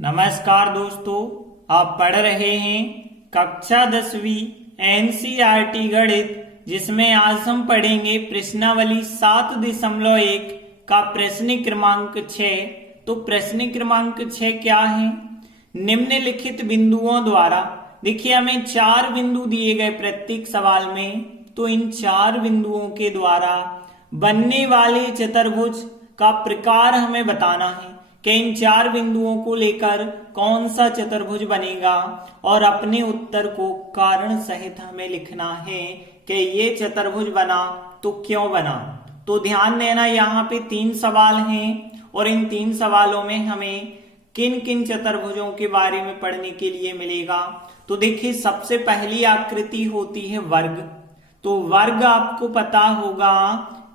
नमस्कार दोस्तों, आप पढ़ रहे हैं कक्षा 10वीं एनसीईआरटी गणित, जिसमें आज हम पढ़ेंगे प्रश्नावली 7.1 का प्रश्न क्रमांक 6। तो प्रश्न क्रमांक 6 क्या है? निम्नलिखित बिंदुओं द्वारा, देखिए हमें 4 बिंदु दिए गए प्रत्येक सवाल में, तो इन 4 बिंदुओं के द्वारा बनने वाले चतुर्भुज का प्रकार हमें बताना है कि इन 4 बिंदुओं को लेकर कौन सा चतुर्भुज बनेगा, और अपने उत्तर को कारण सहित हमें लिखना है कि ये चतुर्भुज बना तो क्यों बना। तो ध्यान देना, यहाँ पे 3 सवाल हैं और इन 3 सवालों में हमें किन किन चतुर्भुजों के बारे में पढ़ने के लिए मिलेगा। तो देखिए, सबसे पहली आकृति होती है वर्ग। तो वर्ग आपको पता होगा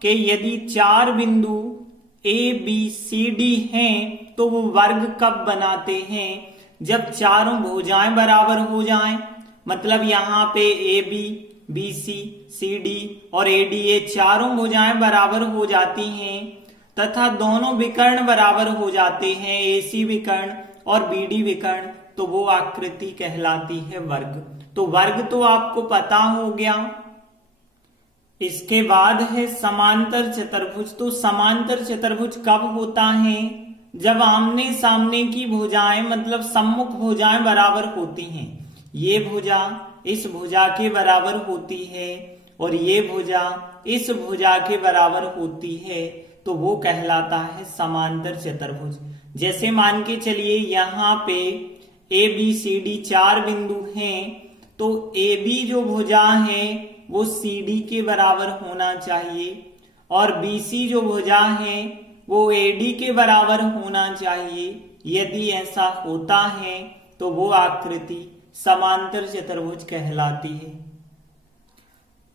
कि यदि 4 बिंदु ए बी सी डी हैं तो वो वर्ग कब बनाते हैं? जब चारों भुजाएं बराबर हो जाएं। मतलब यहाँ पे A B, B C, C D और ए डी, ये चारों भुजाएं बराबर हो जाती हैं तथा दोनों विकर्ण बराबर हो जाते हैं, ए सी विकर्ण और बी डी विकर्ण, तो वो आकृति कहलाती है वर्ग। तो वर्ग तो आपको पता हो गया। इसके बाद है समांतर चतुर्भुज। तो समांतर चतुर्भुज कब होता है? जब आमने सामने की भुजाएं, मतलब सम्मुख भुजाएं बराबर होती हैं। ये भुजा इस भुजा के बराबर होती है और ये भुजा इस भुजा के बराबर होती है, तो वो कहलाता है समांतर चतुर्भुज। जैसे मान के चलिए, यहाँ पे ए बी सी डी 4 बिंदु हैं, तो ए बी जो भुजा है वो सी डी के बराबर होना चाहिए और बी सी जो भुजा है वो ए डी के बराबर होना चाहिए। यदि ऐसा होता है तो वो आकृति समांतर चतुर्भुज कहलाती है।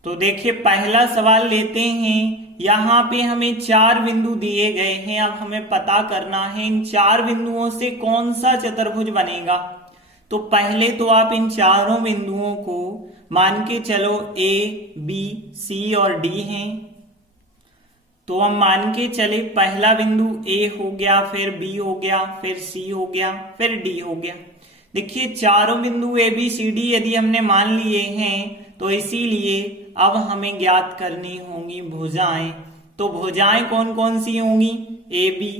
तो देखिए, पहला सवाल लेते हैं। यहाँ पे हमें 4 बिंदु दिए गए हैं। अब हमें पता करना है इन 4 बिंदुओं से कौन सा चतुर्भुज बनेगा। तो पहले तो आप इन चारों बिंदुओं को मान के चलो ए बी सी और डी हैं। तो हम मान के चले पहला बिंदु ए हो गया, फिर बी हो गया, फिर सी हो गया, फिर डी हो गया। देखिए, चारों बिंदु ए बी सी डी यदि हमने मान लिए हैं तो इसीलिए अब हमें ज्ञात करनी होंगी भुजाएं। तो भुजाएं कौन कौन सी होंगी? A B,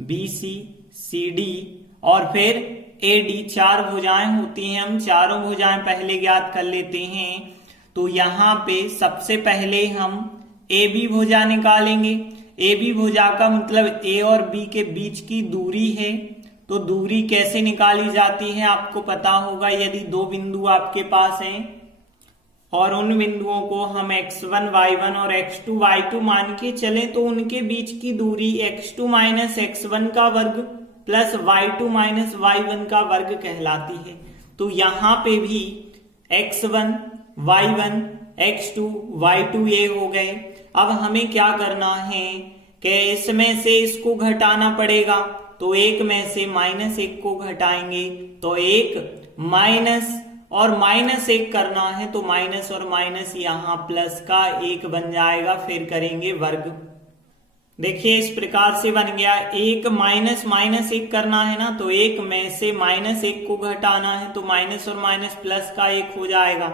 B C, C D और फिर ए डी। 4 भुजाएं होती हैं। हम चारों भुजाएं पहले ज्ञात कर लेते हैं। तो यहाँ पे सबसे पहले हम ए बी भुजा निकालेंगे। ए बी भुजा का मतलब ए और बी के बीच की दूरी है। तो दूरी कैसे निकाली जाती है आपको पता होगा। यदि 2 बिंदु आपके पास हैं और उन बिंदुओं को हम x1 y1 और x2 y2 मान के चले, तो उनके बीच की दूरी x2 माइनस x1 का वर्ग प्लस y2 माइनस y1 का वर्ग कहलाती है। तो यहाँ पे भी x1 y1 x2 y2 ये हो गए। अब हमें क्या करना है कि इसमें से इसको घटाना पड़ेगा। तो 1 में से -1 को घटाएंगे तो 1 माइनस और -1 करना है, तो माइनस और माइनस यहाँ प्लस का 1 बन जाएगा। फिर करेंगे वर्ग। देखिए, इस प्रकार से बन गया। 1 माइनस -1 करना है ना, तो 1 में से -1 को घटाना है, तो माइनस और माइनस प्लस का 1 हो जाएगा।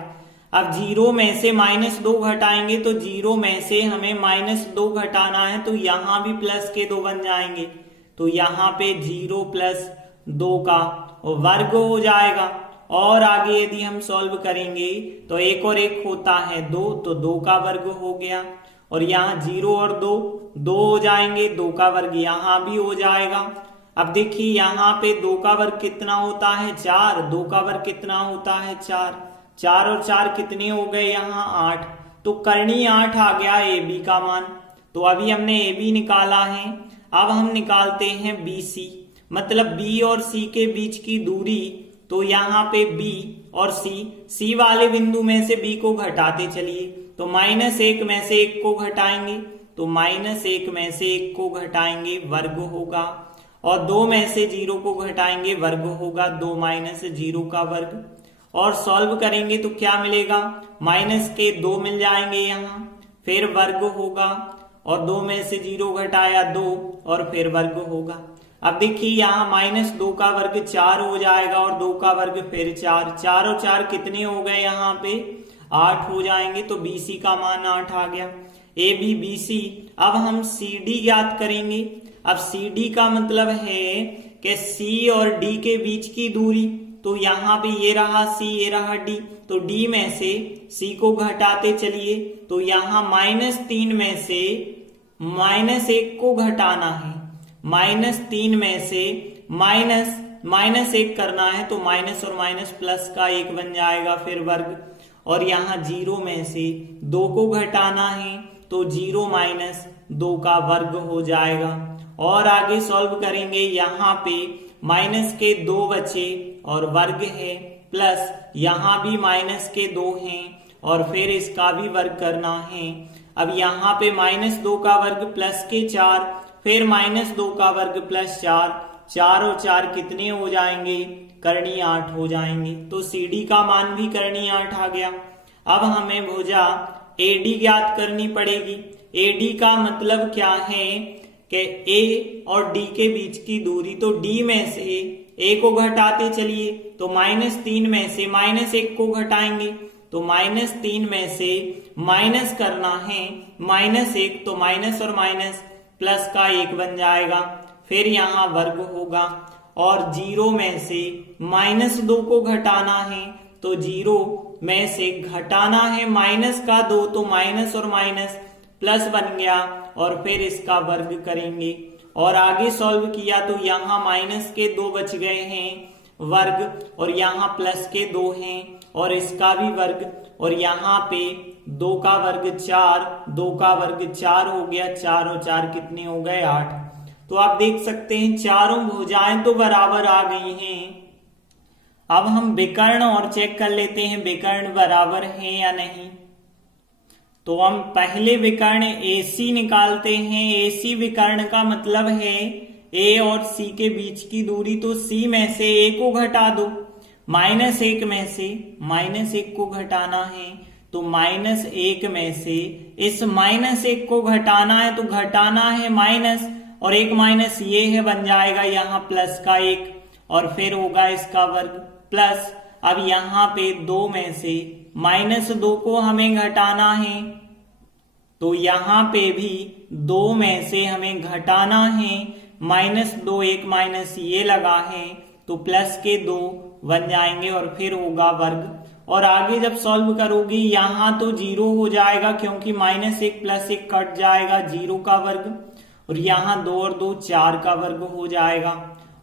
अब 0 में से -2 घटाएंगे तो 0 में से हमें -2 घटाना है, तो यहाँ भी प्लस के 2 बन जाएंगे। तो यहाँ पे 0 प्लस 2 का वर्ग हो जाएगा। और आगे यदि हम सॉल्व करेंगे तो 1 और 1 होता है 2, तो 2 का वर्ग हो गया। और यहाँ 0 और 2 हो जाएंगे, 2 का वर्ग यहाँ भी हो जाएगा। अब देखिए, यहाँ पे 2 का वर्ग कितना होता है? 4। 2 का वर्ग कितना होता है? 4। 4 और 4 कितने हो गए? यहाँ 8। तो करनी 8 आ गया ए बी का मान। तो अभी हमने ए बी निकाला है। अब हम निकालते हैं बी सी, मतलब बी और सी के बीच की दूरी। तो यहाँ पे बी और सी वाले बिंदु में से बी को घटाते चलिए। तो -1 में से 1 को घटाएंगे, तो -1 में से 1 को घटाएंगे, वर्ग होगा। और 2 में से 0 को घटाएंगे, वर्ग होगा। 2 माइनस 0 का वर्ग। और सॉल्व करेंगे तो क्या मिलेगा? माइनस के 2 मिल जाएंगे यहाँ, फिर वर्ग होगा। और 2 में से 0 घटाया 2 और फिर वर्ग होगा। अब देखिए यहाँ -2 का वर्ग 4 हो जाएगा और 2 का वर्ग फिर 4, 4 और 4 कितने हो गए यहाँ पे 8 हो जाएंगे। तो BC का मान 8 आ गया। AB BC। अब हम CD ज्ञात करेंगे। अब CD का मतलब है कि C और D के बीच की दूरी। तो यहाँ पे ये रहा C, ये रहा D। तो D में से C को घटाते चलिए। तो यहाँ -3 में से -1 को घटाना है। -3 में से -1 करना है तो माइनस और माइनस प्लस का 1 बन जाएगा फिर वर्ग। और यहाँ 0 में से 2 को घटाना है तो 0 - 2 का वर्ग हो जाएगा। और आगे सॉल्व करेंगे। यहाँ पे माइनस के 2 बचे और वर्ग है, प्लस यहाँ भी माइनस के 2 हैं और फिर इसका भी वर्ग करना है। अब यहाँ पे -2 का वर्ग प्लस के 4, फिर -2 का वर्ग प्लस 4, 4 और 4 कितने हो जाएंगे करणीय 8 हो जाएंगे। तो CD का मान भी करणीय 8 आ गया। अब हमें भुजा AD ज्ञात करनी पड़ेगी। AD का मतलब क्या है कि A और D के बीच की दूरी। तो D में से A को घटाते चलिए तो -3 में से -1 को घटाएंगे तो -3 में से माइनस करना है -1 तो माइनस और माइनस प्लस का 1 बन जाएगा। फिर यहाँ वर्ग होगा और 0 में से -2 को घटाना है तो 0 में से घटाना है माइनस का 2 तो माइनस और माइनस प्लस बन गया और फिर इसका वर्ग करेंगे। और आगे सॉल्व किया तो यहाँ माइनस के 2 बच गए हैं वर्ग और यहाँ प्लस के 2 हैं और इसका भी वर्ग। और यहाँ पे 2 का वर्ग 4, 2 का वर्ग 4 हो गया। 4 और 4 कितने हो गए 8। तो आप देख सकते हैं चारों भुजाएं तो बराबर आ गई हैं। अब हम विकर्ण और चेक कर लेते हैं विकर्ण बराबर है या नहीं। तो हम पहले विकर्ण AC निकालते हैं। AC विकर्ण का मतलब है A और C के बीच की दूरी। तो C में से A को घटा दो, -1 में से -1 को घटाना है तो -1 में से इस -1 को घटाना है तो घटाना है माइनस और एक माइनस ये है बन जाएगा यहाँ प्लस का 1 और फिर होगा इसका वर्ग प्लस। अब यहाँ पे 2 में से -2 को हमें घटाना है तो यहाँ पे भी 2 में से हमें घटाना है -2, एक माइनस ये लगा है तो प्लस के 2 बन जाएंगे और फिर होगा वर्ग। और आगे जब सॉल्व करोगी यहाँ तो 0 हो जाएगा क्योंकि -1 + 1 कट जाएगा 0 का वर्ग और यहाँ 2 और 2 4 का वर्ग हो जाएगा।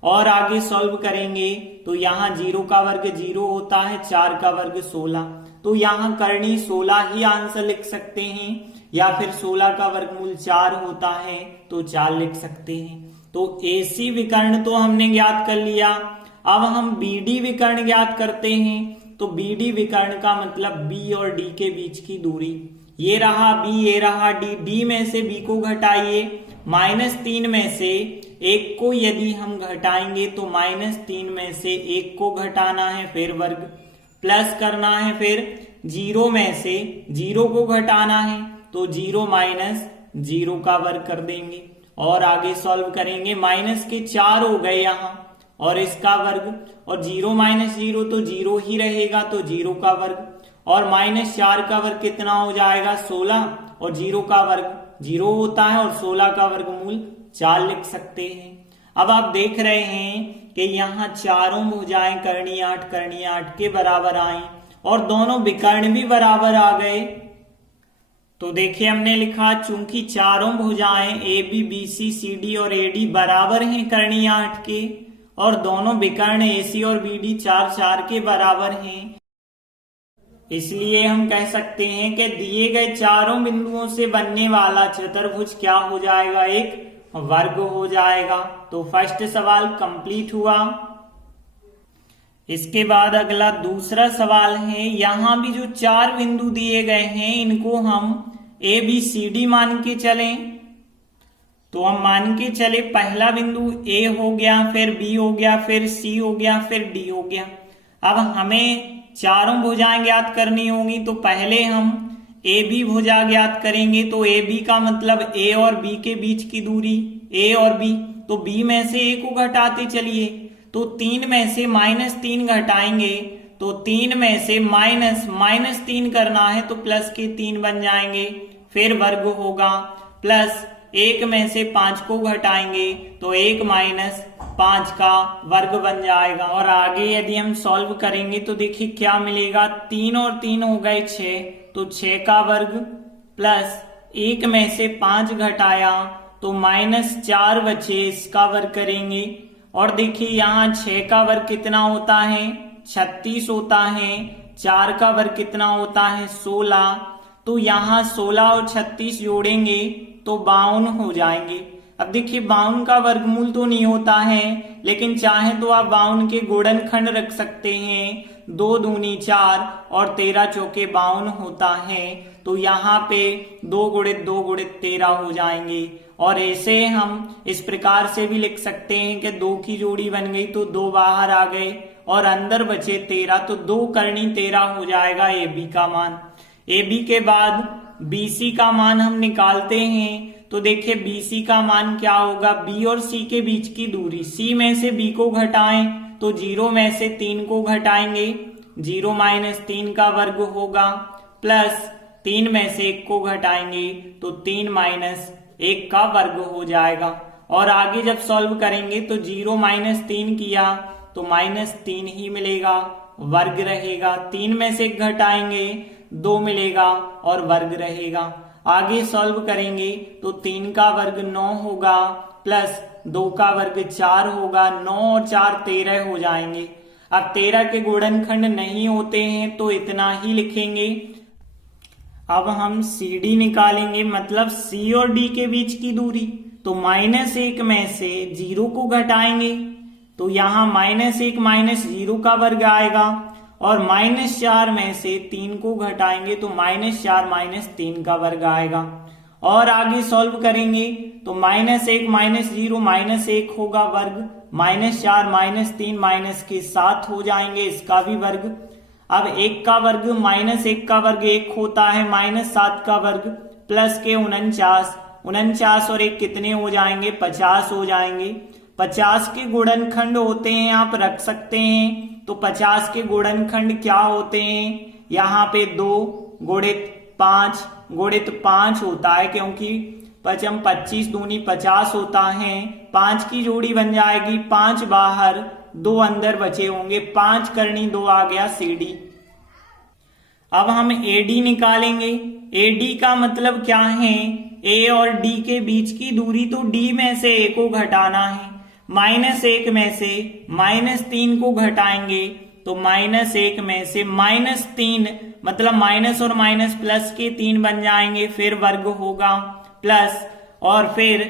और आगे सॉल्व करेंगे तो यहाँ 0 का वर्ग 0 होता है, 4 का वर्ग 16। तो यहाँ करणीय 16 ही आंसर लिख सकते हैं या फिर 16 का वर्गमूल 4 होता है तो 4 लिख सकते हैं। तो AC विकर्ण तो हमने ज्ञात कर लिया। अब हम BD विकर्ण ज्ञात करते हैं। तो BD विकर्ण का मतलब B और D के बीच की दूरी। ये रहा B, ये रहा D। D में से B को घटाइए, -3 में से 1 को यदि हम घटाएंगे तो -3 में से 1 को घटाना है फिर वर्ग प्लस करना है, फिर 0 में से 0 को घटाना है तो 0 - 0 का वर्ग कर देंगे। और आगे सॉल्व करेंगे माइनस के 4 हो गए यहाँ और इसका वर्ग और 0 - 0 तो 0 ही रहेगा तो 0 का वर्ग और -4 का वर्ग कितना हो जाएगा 16 और 0 का वर्ग 0 होता है और 16 का वर्गमूल 4 लिख सकते हैं। अब आप देख रहे हैं कि यहाँ चारों भुजाएं करणीय 8 के बराबर आई और दोनों विकर्ण भी बराबर आ गए। तो देखिए हमने लिखा चूंकि चारों भुजाएं AB BC CD और AD बराबर हैं करणीय 8 के और दोनों विकर्ण AC और BD 4 के बराबर हैं, इसलिए हम कह सकते हैं कि दिए गए चारों बिंदुओं से बनने वाला चतुर्भुज क्या हो जाएगा, एक वर्ग हो जाएगा। तो फर्स्ट सवाल कंप्लीट हुआ। इसके बाद अगला दूसरा सवाल है। यहां भी जो 4 बिंदु दिए गए हैं इनको हम ABCD मान के चलें। तो हम मान के चले पहला बिंदु A हो गया, फिर B हो गया, फिर C हो गया, फिर D हो गया। अब हमें चारों भुजाएं ज्ञात करनी होंगी तो पहले हम AB भुजा ज्ञात करेंगे। तो AB का मतलब A और B के बीच की दूरी, A और B तो b में से a को घटाते चलिए। तो 3 में से -3 घटाएंगे तो 3 में से -3 करना है तो प्लस के 3 बन जाएंगे, फिर वर्ग होगा, प्लस 1 में से 5 को घटाएंगे तो 1 - 5 का वर्ग बन जाएगा। और आगे यदि हम सॉल्व करेंगे तो देखिए क्या मिलेगा, 3 और 3 हो गए 6, तो 6 का वर्ग, प्लस 1 में से 5 घटाया तो -4 बचे, इसका वर्ग करेंगे। और देखिए यहाँ 6 का वर्ग कितना होता है, 36 होता है, 4 का वर्ग कितना होता है, 16। तो यहाँ 16 और 36 जोड़ेंगे तो 52 हो जाएंगे। अब देखिए 52 का वर्गमूल तो नहीं होता है, लेकिन चाहे तो आप 52 के गुणनखंड रख सकते हैं। 2 दूनी 4 और 13 चौके 52 होता है। तो यहाँ पे 2 गुणित 2 गुणित 13 हो जाएंगे। और ऐसे हम इस प्रकार से भी लिख सकते हैं कि 2 की जोड़ी बन गई तो 2 बाहर आ गए और अंदर बचे 13, तो 2 करनी 13 हो जाएगा ए बी का मान। ए बी के बाद बी सी का मान हम निकालते हैं। तो देखिए बी सी का मान क्या होगा, बी और सी के बीच की दूरी, सी में से बी को घटाएं तो 0 में से 3 को घटाएंगे, 0 - 3 का वर्ग होगा, प्लस 3 में से 1 को घटाएंगे तो 3 - 1 का वर्ग हो जाएगा। और आगे जब सॉल्व करेंगे तो 0 - 3 किया तो -3 ही मिलेगा, वर्ग रहेगा। 3 में से 1 घटाएंगे 2 मिलेगा और वर्ग रहेगा। आगे सॉल्व करेंगे तो 3 का वर्ग 9 होगा, प्लस 2 का वर्ग 4 होगा, 9 और 4 13 हो जाएंगे। अब 13 के गुणनखंड नहीं होते हैं तो इतना ही लिखेंगे। अब हम सी डी निकालेंगे, मतलब सी और डी के बीच की दूरी। तो -1 में से 0 को घटाएंगे तो यहाँ -1 - 0 का वर्ग आएगा, और -4 में से 3 को घटाएंगे तो -4 - 3 का वर्ग आएगा। और आगे सॉल्व करेंगे तो -1 - 0 -1 होगा वर्ग, -4 - 3 माइनस के 7 हो जाएंगे, इसका भी वर्ग। अब 1 का वर्ग -1 का वर्ग 1 होता है, -7 का वर्ग, प्लस के 49 और 1 कितने हो जाएंगे, 50 हो जाएंगे। 50 के गुणनखंड होते हैं, आप रख सकते हैं। तो 50 के गुणनखंड क्या होते हैं, यहाँ पे 2 गुणित 5 होता है, क्योंकि 25 दूनी 50 होता है। 5 की जोड़ी बन जाएगी, 5 बाहर 2 अंदर बचे होंगे, 5 करनी 2 आ गया सी डी। अब हम ए डी निकालेंगे। ए डी का मतलब क्या है, ए और डी के बीच की दूरी, तो डी में से ए को घटाना है। -1 में से -3 को घटाएंगे तो -1 में से -3, मतलब माइनस और माइनस प्लस के 3 बन जाएंगे, फिर वर्ग होगा, प्लस और फिर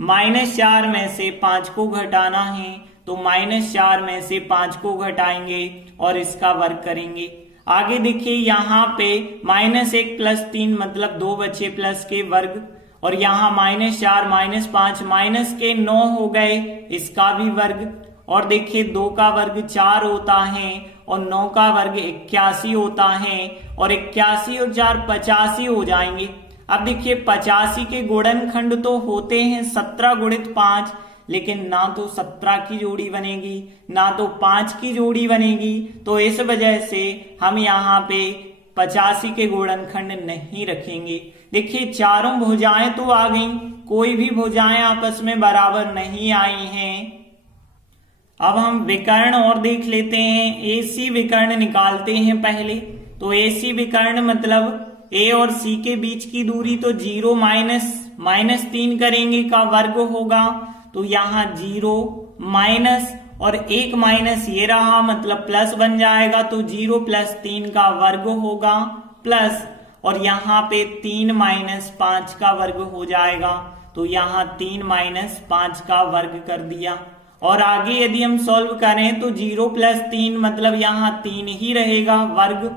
-4 में से 5 को घटाना है तो -4 में से 5 को घटाएंगे और इसका वर्ग करेंगे। आगे देखिए यहाँ पे -1 + 3 मतलब 2 बचे प्लस के वर्ग, और यहाँ -4 -5 माइनस के 9 हो गए, इसका भी वर्ग। और देखिए 2 का वर्ग 4 होता है और 9 का वर्ग 81 होता है, और 81 और 4 85 हो जाएंगे। अब देखिए 85 के गुणनखंड तो होते हैं 17 गुणित 5, लेकिन ना तो 17 की जोड़ी बनेगी ना तो 5 की जोड़ी बनेगी, तो इस वजह से हम यहाँ पे 85 के गुणनखंड नहीं रखेंगे। देखिए चारों भुजाएं तो आ गई, कोई भी भुजाएं आपस में बराबर नहीं आई हैं। अब हम विकर्ण और देख लेते हैं। एसी विकर्ण निकालते हैं पहले। तो एसी विकर्ण मतलब ए और सी के बीच की दूरी, तो 0 - 3 करेंगे का वर्ग होगा, तो यहाँ 0 माइनस और 1 माइनस ये रहा, मतलब प्लस बन जाएगा, तो 0 + 3 का वर्ग होगा, प्लस और यहाँ पे 3 - 5 का वर्ग हो जाएगा, तो यहाँ 3 - 5 का वर्ग कर दिया। और आगे यदि हम सॉल्व करें तो 0 + 3 मतलब यहाँ 3 ही रहेगा वर्ग,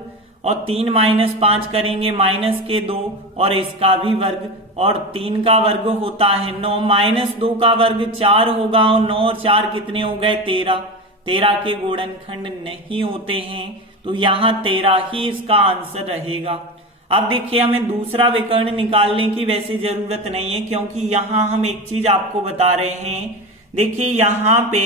और 3 - 5 करेंगे माइनस के 2 और इसका भी वर्ग, और 3 का वर्ग होता है 9 - 2 का वर्ग 4 होगा, और 9 और 4 कितने हो गए 13। 13 के गुणनखंड नहीं होते हैं, तो यहाँ 13 ही इसका आंसर रहेगा। अब देखिए हमें दूसरा विकर्ण निकालने की वैसे जरूरत नहीं है, क्योंकि यहाँ हम एक चीज आपको बता रहे हैं, देखिए यहाँ पे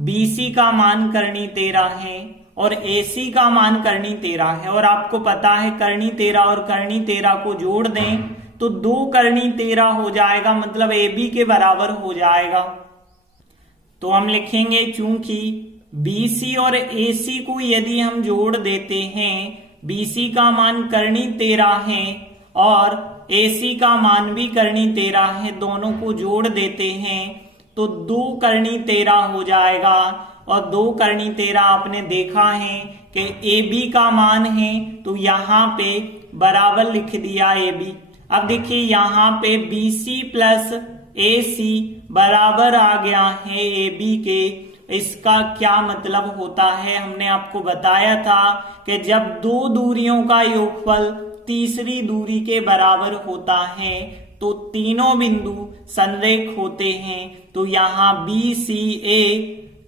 BC का मान करनी 13 है और AC का मान करनी 13 है, और आपको पता है करनी 13 और करनी 13 को जोड़ दें तो 2 करनी 13 हो जाएगा, मतलब AB के बराबर हो जाएगा। तो हम लिखेंगे चूंकि BC और AC को यदि हम जोड़ देते हैं, BC का मान करनी 13 है और AC का मान भी करनी 13 है, दोनों को जोड़ देते हैं तो 2 करनी 13 हो जाएगा। और 2 करनी 13 आपने देखा है कि AB का मान है, तो यहाँ पे बराबर लिख दिया AB। अब देखिए यहाँ पे BC प्लस AC बराबर आ गया है AB के। इसका क्या मतलब होता है, हमने आपको बताया था कि जब 2 दूरियों का योगफल तीसरी दूरी के बराबर होता है तो तीनों बिंदु संरेख होते हैं, तो यहाँ BCA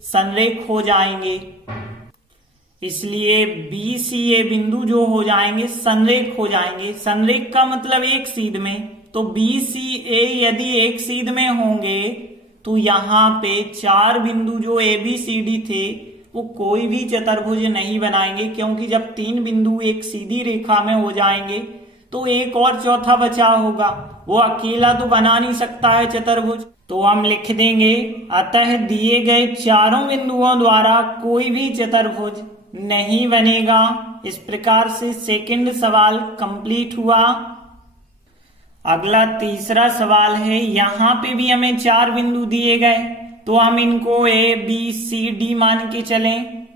संरेख हो जाएंगे, इसलिए BCA बिंदु जो हो जाएंगे संरेख हो जाएंगे। संरेख का मतलब एक सीध में, तो BCA यदि एक सीध में होंगे तो यहाँ पे 4 बिंदु जो ABCD थे वो कोई भी चतुर्भुज नहीं बनाएंगे, क्योंकि जब 3 बिंदु एक सीधी रेखा में हो जाएंगे तो एक और चौथा बचा होगा, वो अकेला तो बना नहीं सकता है चतुर्भुज। तो हम लिख देंगे अतः दिए गए चारों बिंदुओं द्वारा कोई भी चतुर्भुज नहीं बनेगा। इस प्रकार से सेकंड सवाल कंप्लीट हुआ। अगला तीसरा सवाल है, यहाँ पे भी हमें 4 बिंदु दिए गए, तो हम इनको ABCD मान के चलें।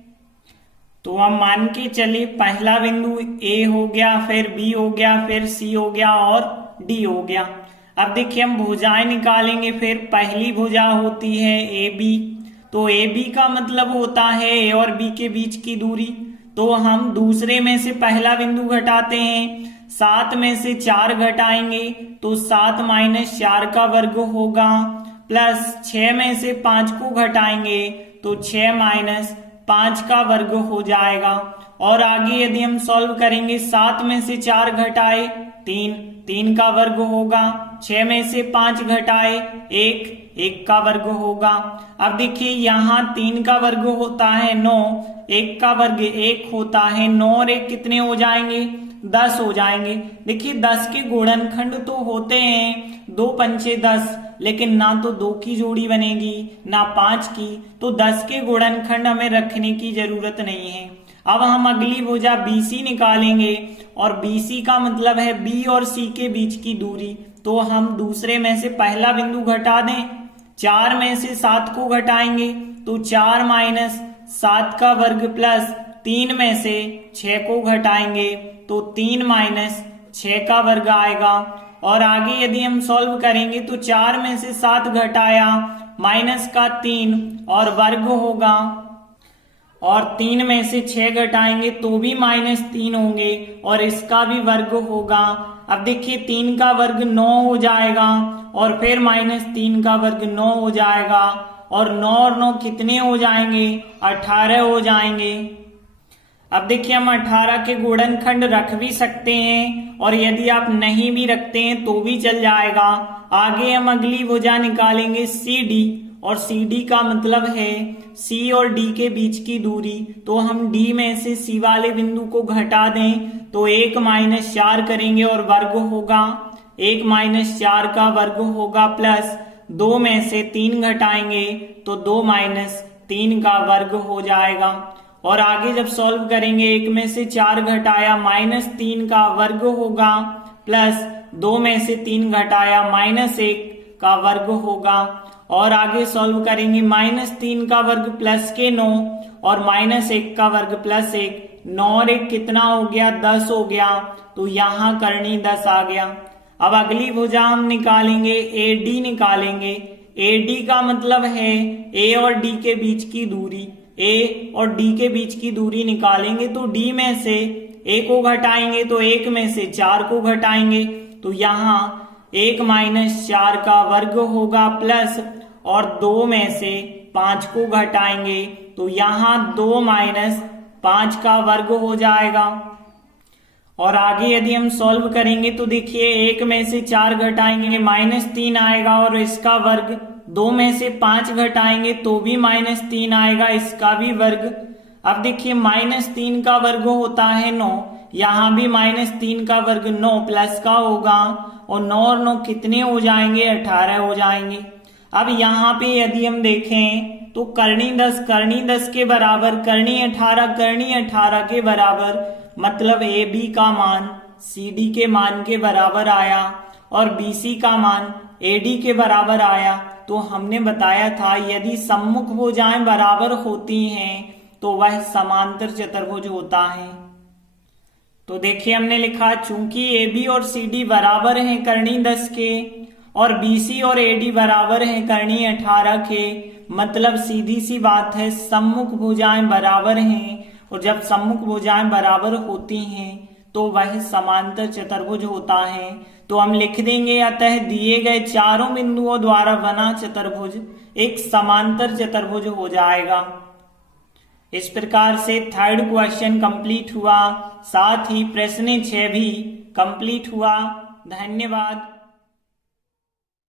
तो हम मान के चले पहला बिंदु A हो गया, फिर B हो गया, फिर C हो गया और D हो गया। अब देखिए हम भुजाएं निकालेंगे, फिर पहली भुजा होती है AB, तो AB का मतलब होता है A और B के बीच की दूरी, तो हम दूसरे में से पहला बिंदु घटाते हैं, 7 में से 4 घटाएंगे तो 7 माइनस 4 का वर्ग होगा, प्लस 6 में से 5 को घटाएंगे तो 6 माइनस 5 का वर्ग हो जाएगा। और आगे यदि हम सॉल्व करेंगे, 7 में से 4 घटाए 3 का वर्ग होगा, 6 में से 5 घटाए 1 का वर्ग होगा। अब देखिए यहाँ 3 का वर्ग होता है 9, 1 का वर्ग 1 होता है, 9 और 1 कितने हो जाएंगे, 10 हो जाएंगे। देखिए 10 के गुणनखंड तो होते हैं 2 पंचे 10, लेकिन ना तो 2 की जोड़ी बनेगी ना 5 की, तो 10 के गुणनखंड हमें रखने की जरूरत नहीं है। अब हम अगली भुजा BC निकालेंगे, और BC का मतलब है B और C के बीच की दूरी, तो हम दूसरे में से पहला बिंदु घटा दें, 4 में से 7 को घटाएंगे तो 4 माइनस 7 का वर्ग, प्लस 3 में से 6 को घटाएंगे तो 3 माइनस 6 का वर्ग आएगा। और आगे यदि हम सॉल्व करेंगे तो 4 में से 7 घटाया माइनस का 3 और वर्ग होगा, और 3 में से 6 घटाएंगे तो भी -3 होंगे और इसका भी वर्ग होगा। अब देखिए 3 का वर्ग 9 हो जाएगा और फिर -3 का वर्ग 9 हो जाएगा, और 9 और 9 कितने हो जाएंगे, 18 हो जाएंगे। अब देखिए हम 18 के गुणनखंड रख भी सकते हैं, और यदि आप नहीं भी रखते हैं तो भी चल जाएगा। आगे हम अगली भुजा निकालेंगे CD, और CD का मतलब है C और D के बीच की दूरी, तो हम D में से C वाले बिंदु को घटा दें तो 1 माइनस 4 करेंगे और वर्ग होगा, 1 माइनस 4 का वर्ग होगा, प्लस 2 में से 3 घटाएंगे तो 2 माइनस 3 का वर्ग हो जाएगा। और आगे जब सॉल्व करेंगे 1 में से 4 घटाया -3 का वर्ग होगा, प्लस 2 में से 3 घटाया -1 का वर्ग होगा। और आगे सॉल्व करेंगे -3 का वर्ग प्लस के 9 और -1 का वर्ग प्लस 1, 9 और 1 कितना हो गया, 10 हो गया, तो यहाँ करनी 10 आ गया। अब अगली भुजा हम निकालेंगे AD निकालेंगे। AD का मतलब है A और D के बीच की दूरी, A और D के बीच की दूरी निकालेंगे तो D में से A को घटाएंगे तो 1 में से 4 को घटाएंगे तो यहाँ 1 माइनस 4 का वर्ग होगा, प्लस और 2 में से 5 को घटाएंगे तो यहाँ 2 माइनस 5 का वर्ग हो जाएगा। और आगे यदि हम सॉल्व करेंगे तो देखिए 1 में से 4 घटाएंगे -3 आएगा और इसका वर्ग 2 में से 5 घटाएंगे तो भी -3 आएगा, इसका भी वर्ग। अब देखिए -3 का वर्ग होता है 9, यहाँ भी -3 का वर्ग 9 प्लस का होगा, और 9 और 9 कितने हो जाएंगे, 18 हो जाएंगे। अब यहाँ पे यदि हम देखें तो करनी 10 के बराबर, करनी 18 के बराबर, मतलब ए बी का मान सी डी के मान के बराबर आया और बी सी का मान ए डी के बराबर आया। तो हमने बताया था यदि सम्मुख भुजाएं बराबर होती हैं तो वह समांतर चतुर्भुज होता है। तो देखिए हमने लिखा चूंकि ए बी और सी डी बराबर हैं करनी 10 के और बी सी और ए डी बराबर हैं करनी 18 के, मतलब सीधी सी बात है सम्मुख भुजाएं बराबर हैं, और जब सम्मुख भुजाएं बराबर होती हैं तो वह समांतर चतुर्भुज होता है। तो हम लिख देंगे अतः दिए गए चारों बिंदुओं द्वारा बना चतुर्भुज एक समांतर चतुर्भुज हो जाएगा। इस प्रकार से थर्ड क्वेश्चन कंप्लीट हुआ, साथ ही प्रश्न 6 भी कंप्लीट हुआ। धन्यवाद।